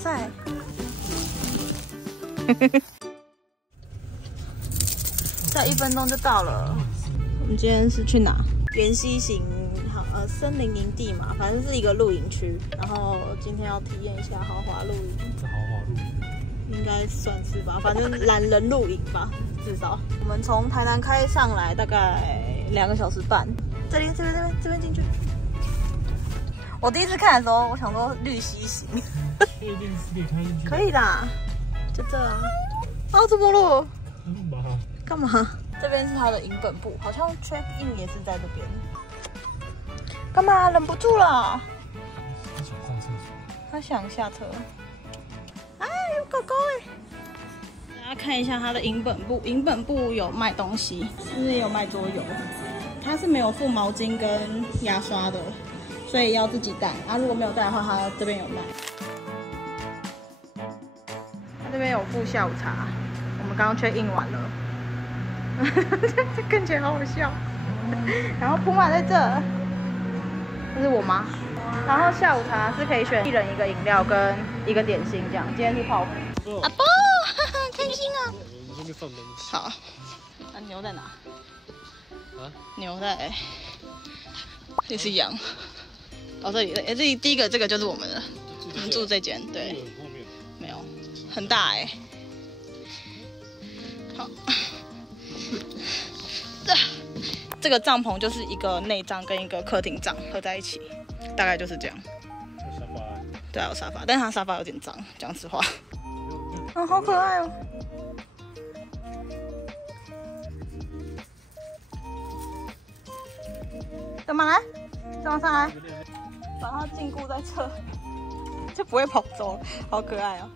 塞！再1分钟就到了。我们今天是去哪？源溪型森林营地嘛，反正是一个露营区。然后今天要体验一下豪华露营。是豪华露营？应该算是吧，反正懒人露营吧，至少。我们从台南开上来大概2个小时半。这边进去。我第一次看的时候，我想说绿溪型。确定是可以开进去？可以啦，就这啊。啊，怎么了？干嘛？这边是他的营本部，好像 check in 也是在这边。干嘛？忍不住了。他想上厕所。他想下车。哎，有狗狗哎！大家看一下他的营本部，营本部有卖东西，是不是也有卖桌游？他是没有附毛巾跟牙刷的，所以要自己带。啊，如果没有带的话，他这边有卖。他这边有附下午茶，我们刚刚 check in 完了。这看起来好好笑。然后普玛在这，这是我妈。然后下午茶是可以选1人1个饮料跟1个点心这样。今天是泡芙。阿波，开心啊！我这边放东西。好。那牛在哪？啊？牛在。这是羊。哦，这里，这里第一个这个就是我们的。我们住这间，对。没有，很大哎。好。这个帐篷就是一个内帐跟一个客厅帐合在一起，大概就是这样。有沙发。对啊，有沙发，但是它沙发有点脏，讲实话。啊，好可爱哦！干嘛来？干嘛上来？把它禁锢在这，就不会跑走了，好可爱哦！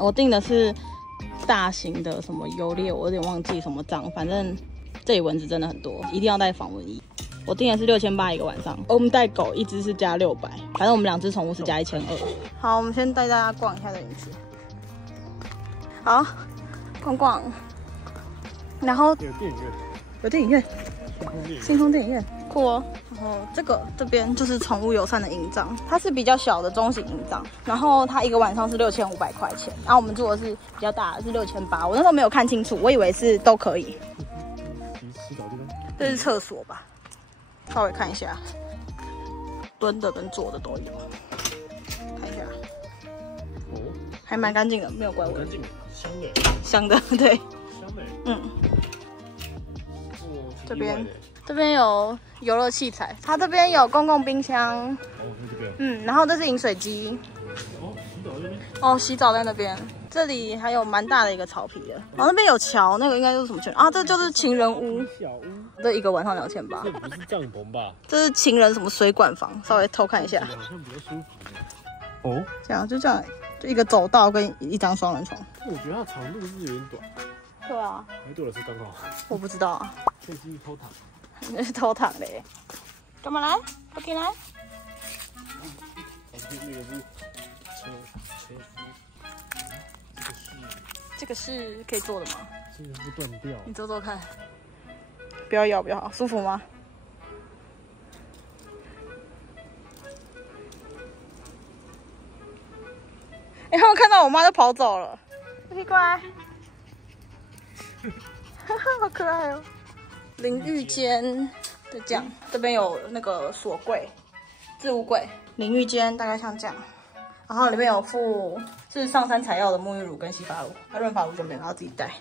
我订的是大型的什么优劣，我有点忘记什么帐，反正这里蚊子真的很多，一定要带防蚊衣。我订的是6800一个晚上，我们带狗1只是加600，反正我们2只宠物是加1200。好，我们先带大家逛一下这园区。好，逛逛，然后有电影院，有电影院，星空电影院，酷哦。然后这边就是宠物友善的营帐，它是比较小的中型营帐，然后它一个晚上是6500块钱，然后我们住的是比较大的是6800，我那时候没有看清楚，我以为是都可以。洗澡地方？这是厕所吧？稍微看一下，蹲的跟坐的都有，看一下。哦，还蛮干净的，没有怪味。干净，香的。香的，对。香的。嗯。这边有游乐器材，它这边有公共冰箱。哦，在这边。嗯，然后这是饮水机。哦，洗澡这边。哦，洗澡在那边。这里还有蛮大的一个草皮的。哦，那边有桥，那个应该就是什么桥啊？这就是情人屋。小屋。这一个晚上2800。这不是帐篷吧？这是情人什么水管房，稍微偷看一下。好像比较舒服。哦。这样就这样，就一个走道跟一张双人床。我觉得它长度是有点短。对啊。还对我是刚好。我不知道啊。可以进去偷躺。那是偷躺嘞。干嘛来？快进来。这个是可以坐的吗？这个是断掉。你坐坐看。不要摇，不要，舒服吗？哎，他们看到我妈就跑走了。屁乖。好可爱哦。淋浴间就这样，这边有那个锁柜、置物柜。淋浴间大概像这样，然后里面有附是上山采药的沐浴乳跟洗发乳，那润发乳就没有，要自己带。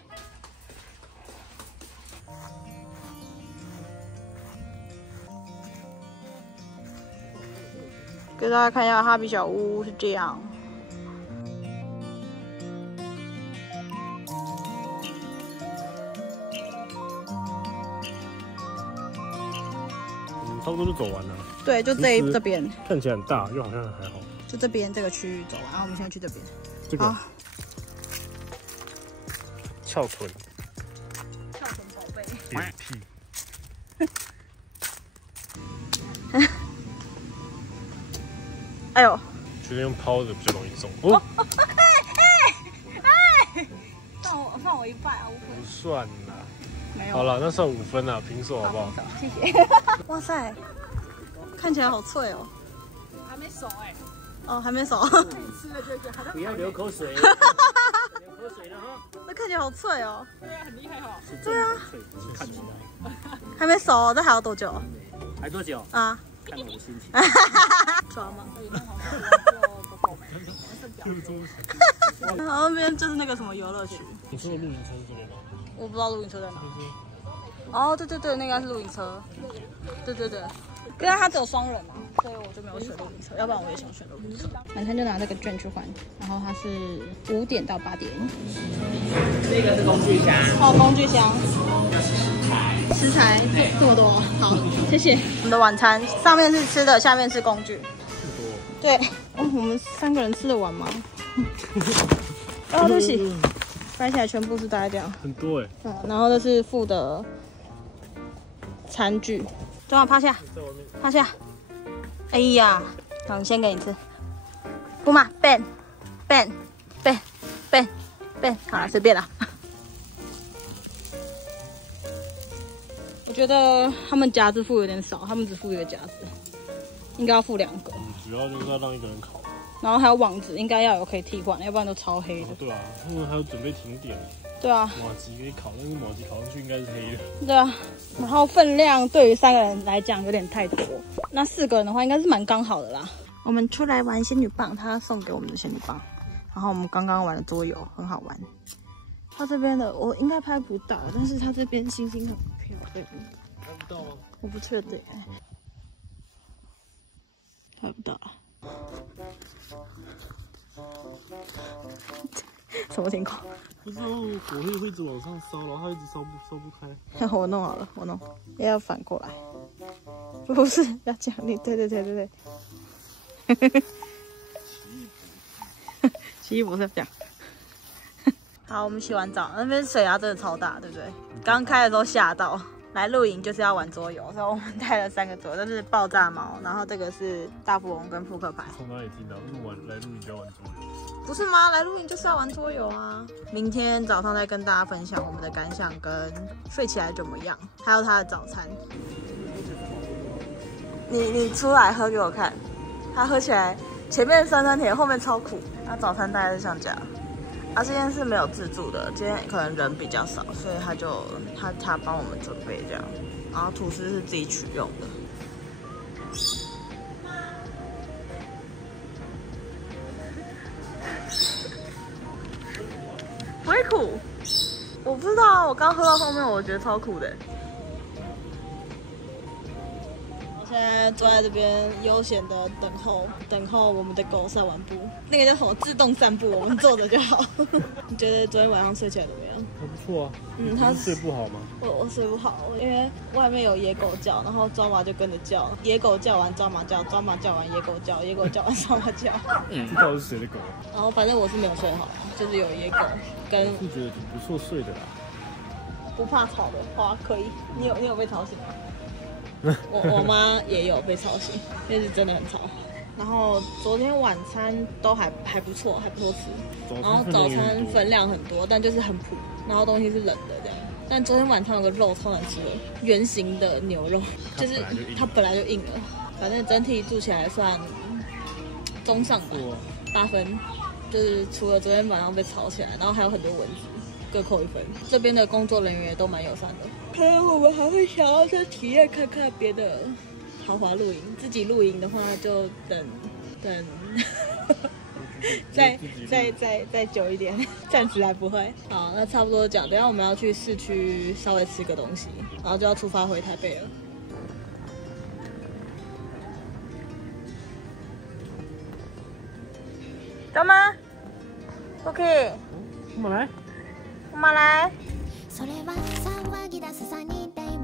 给大家看一下哈比小屋是这样。差不多就走完了。对，就这边。看起来很大，又好像还好。就这边这个区域走完，然后我们现在去这边。这个。翘臀。翘臀宝贝。扁屁。哎呦，觉得用抛的比较容易中。哦，算我100啊，5分。不算啦。没有。好了，那算5分啦，平手好不好？谢谢。哇塞，看起来好脆哦。还没熟哎。哦，还没熟。吃了就不要流口水。流口水了哈。那看起来好脆哦。对啊，很厉害哈。对啊。脆，看起来。还没熟哦，这还要多久？还多久？啊。看我的心情。抓吗？然后那边就是那个什么游乐区。你说的露营车是这边吗？我不知道露营车在哪。哦，对对对，那个是露营车。对对对，因为它只有双人嘛，所以我就没有选露营车，要不然我也想选露营车。晚餐就拿这个券去换，然后它是5点到8点。这个是工具箱。哦，工具箱。食材这么多，好，谢谢。我们的晚餐上面是吃的，下面是工具。对，哦，我们3个人吃得完吗？哦，对不起，掰起来全部是大概这样。很多哎。然后这是附的餐具。中晚趴下，趴下。哎呀，好，先给你吃。姑妈 ，Ben，好了，随便啦。我觉得他们夹子附有点少，他们只附1个夹子，应该要附2个。主要就是要让一个人烤。然后还有网子，应该要有可以替换，要不然都超黑的。对啊，他们还有准备停点。对啊。麻糬可以烤，但是麻糬烤上去应该是黑的。对啊，然后分量对于3个人来讲有点太多，那4个人的话应该是蛮刚好的啦。我们出来玩仙女棒，他送给我们的仙女棒，然后我们刚刚玩的桌游很好玩。他这边的我应该拍不到，但是他这边星星很漂亮。拍不到吗？我不确定，拍不到啊。什么情况？不知道火会一直往上烧，然后它一直烧不开。我弄好了，我弄，也要反过来，不是要讲你，对。奇异博士要讲。好，我们洗完澡，那边水压真的超大，对不对？刚开的时候吓到。来露营就是要玩桌游，所以我们带了3个桌游，这是爆炸猫，然后这个是大富翁跟扑克牌。从哪里听到？来露营就要玩桌游？不是吗？来露营就是要玩桌游啊！明天早上再跟大家分享我们的感想跟睡起来怎么样，还有他的早餐。你出来喝给我看，他喝起来前面酸酸甜，后面超苦。他早餐大概是像这样。今天是没有自助的，今天可能人比较少，所以他帮我们准备这样，然后吐司是自己取用的。不会苦，我不知道，我刚喝到后面，我觉得超苦的。我现在坐在这边悠闲的等候我们的狗散完步，那个叫什么自动散步，我们坐着就好。你觉得昨天晚上睡起来怎么样？还不错啊。他睡不好吗？我睡不好，因为外面有野狗叫，然后抓马就跟着叫，野狗叫完抓马叫，抓马叫完野狗叫，野狗叫完抓马叫。这到底是谁的狗？然后反正我是没有睡好，就是有野狗跟。我是觉得挺不错睡的啦。不怕吵的话可以，你有被吵醒吗？我妈也有被吵醒，因为是真的很吵。然后昨天晚餐都还不错，还不错吃。然后早餐分量很多，但就是很普，然后东西是冷的这样。但昨天晚上有个肉超难吃的，圆形的牛肉，就是它本来就硬了。反正整体住起来算中上吧，8分。就是除了昨天晚上被吵起来，然后还有很多蚊子。各扣1分，这边的工作人员也都蛮友善的。可能我们还会想要再体验看看别的豪华露营，自己露营的话就等再久一点，暂时还不会。好，那差不多讲，等一下我们要去市区稍微吃个东西，然后就要出发回台北了。干嘛 ？OK。我们来。我们来。それは騒ぎ出すサニーデイ